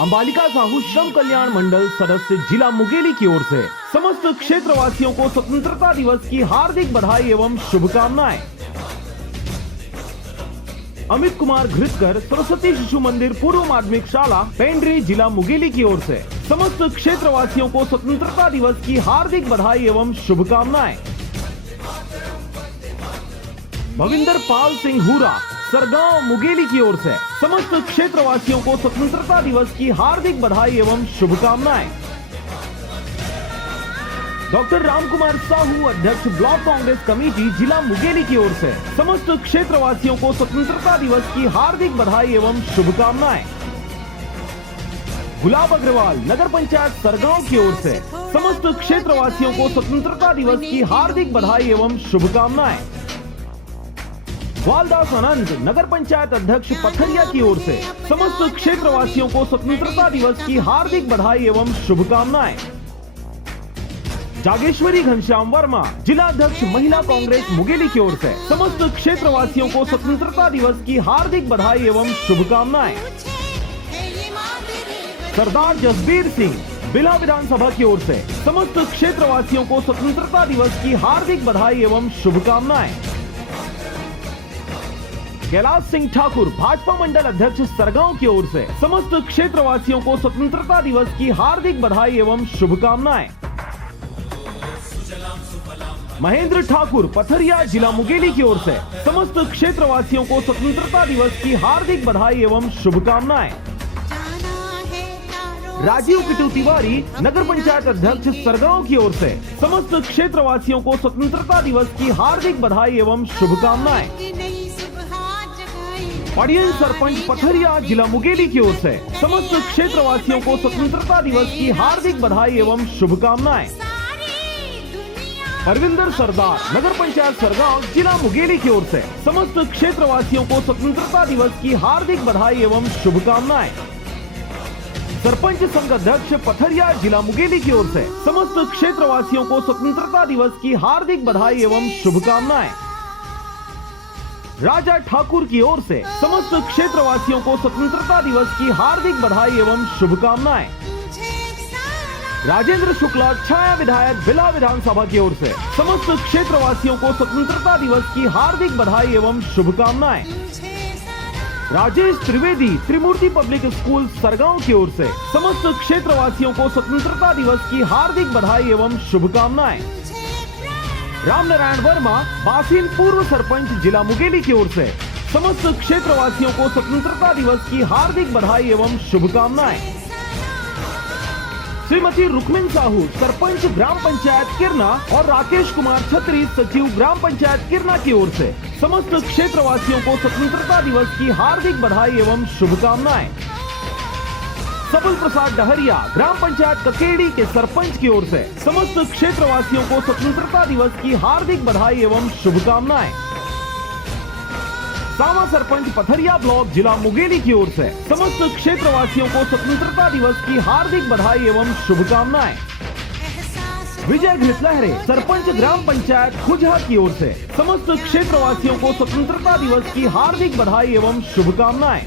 अंबालिका साहू श्रम कल्याण मंडल सदस्य जिला मुंगेली की ओर से समस्त क्षेत्रवासियों को स्वतंत्रता दिवस की हार्दिक बधाई एवं शुभकामनाएं। अमित कुमार घृतकर सरस्वती शिशु मंदिर पूर्व माध्यमिक शाला पेंड्री जिला मुंगेली की ओर से समस्त क्षेत्रवासियों को स्वतंत्रता दिवस की हार्दिक बधाई एवं शुभकामनाएं। भविंदर पाल सिंह हुरा सरगांव मुंगेली की ओर से समस्त क्षेत्रवासियों को स्वतंत्रता दिवस की हार्दिक बधाई एवं शुभकामनाएं। डॉक्टर रामकुमार साहू अध्यक्ष ब्लॉक कांग्रेस कमेटी जिला मुंगेली की ओर से समस्त क्षेत्रवासियों को स्वतंत्रता दिवस की हार्दिक बधाई एवं शुभकामनाएं। गुलाब अग्रवाल नगर पंचायत सरगांव की ओर से समस्त क्षेत्रवासियों को स्वतंत्रता दिवस की हार्दिक बधाई एवं शुभकामनाएं। वालदास अनंत नगर पंचायत अध्यक्ष पथरिया की ओर से समस्त क्षेत्रवासियों को स्वतंत्रता दिवस की हार्दिक बधाई एवं शुभकामनाएं। जागेश्वरी घनश्याम वर्मा जिला अध्यक्ष महिला कांग्रेस मुंगेली की ओर से समस्त क्षेत्रवासियों को स्वतंत्रता दिवस की हार्दिक बधाई एवं शुभकामनाएं। सरदार जसबीर सिंह बिला विधानसभा की ओर से समस्त क्षेत्रवासियों को स्वतंत्रता दिवस की हार्दिक बधाई एवं शुभकामनाएं। कैलाश सिंह ठाकुर भाजपा मंडल अध्यक्ष सरगांव की ओर से समस्त क्षेत्रवासियों को स्वतंत्रता दिवस की हार्दिक बधाई एवं शुभकामनाएं। महेंद्र ठाकुर पथरिया जिला मुंगेली की ओर से समस्त क्षेत्रवासियों को स्वतंत्रता दिवस की हार्दिक बधाई एवं शुभकामनाएं। राजीव किटू तिवारी नगर पंचायत अध्यक्ष सरगांव की ओर से समस्त क्षेत्रवासियों को स्वतंत्रता दिवस की हार्दिक बधाई एवं शुभकामनाएं। पड़ियन सरपंच पथरिया जिला मुंगेली की ओर से समस्त क्षेत्रवासियों को स्वतंत्रता दिवस की हार्दिक बधाई एवं शुभकामनाएं। परविंदर सरदार नगर पंचायत सरगांव जिला मुंगेली की ओर से समस्त क्षेत्रवासियों को स्वतंत्रता दिवस की हार्दिक बधाई एवं शुभकामनाएं। सरपंच संघ अध्यक्ष पथरिया जिला मुंगेली की ओर से समस्त क्षेत्रवासियों को स्वतंत्रता दिवस की हार्दिक बधाई एवं शुभकामनाएं। राजा ठाकुर की ओर से समस्त क्षेत्रवासियों को स्वतंत्रता दिवस की हार्दिक बधाई एवं शुभकामनाएं। राजेंद्र शुक्ला छाया विधायक बिला विधानसभा की ओर से समस्त क्षेत्रवासियों को स्वतंत्रता दिवस की हार्दिक बधाई एवं शुभकामनाएं। राजेश त्रिवेदी त्रिमूर्ति पब्लिक स्कूल सरगांव की ओर से समस्त क्षेत्रवासियों को स्वतंत्रता दिवस की हार्दिक बधाई एवं शुभकामनाएं। रामनारायण वर्मा बासीन पूर्व सरपंच जिला मुंगेली की ओर से समस्त क्षेत्रवासियों को स्वतंत्रता दिवस की हार्दिक बधाई एवं शुभकामनाएं। श्रीमती रुक्मिन साहू सरपंच ग्राम पंचायत किरना और राकेश कुमार छत्री सचिव ग्राम पंचायत किरना की ओर से समस्त क्षेत्रवासियों को स्वतंत्रता दिवस की हार्दिक बधाई एवं शुभकामनाएं। सबल प्रसाद डहरिया ग्राम पंचायत ककेड़ी के सरपंच की ओर से समस्त क्षेत्रवासियों को स्वतंत्रता दिवस की हार्दिक बधाई एवं शुभकामनाएं। सामा सरपंच पथरिया ब्लॉक जिला मुंगेली की ओर से समस्त क्षेत्रवासियों को स्वतंत्रता दिवस की हार्दिक बधाई एवं शुभकामनाएं। विजय घृतलहरे सरपंच ग्राम पंचायत खुजहा की ओर से समस्त क्षेत्रवासियों को स्वतंत्रता दिवस की हार्दिक बधाई एवं शुभकामनाएं।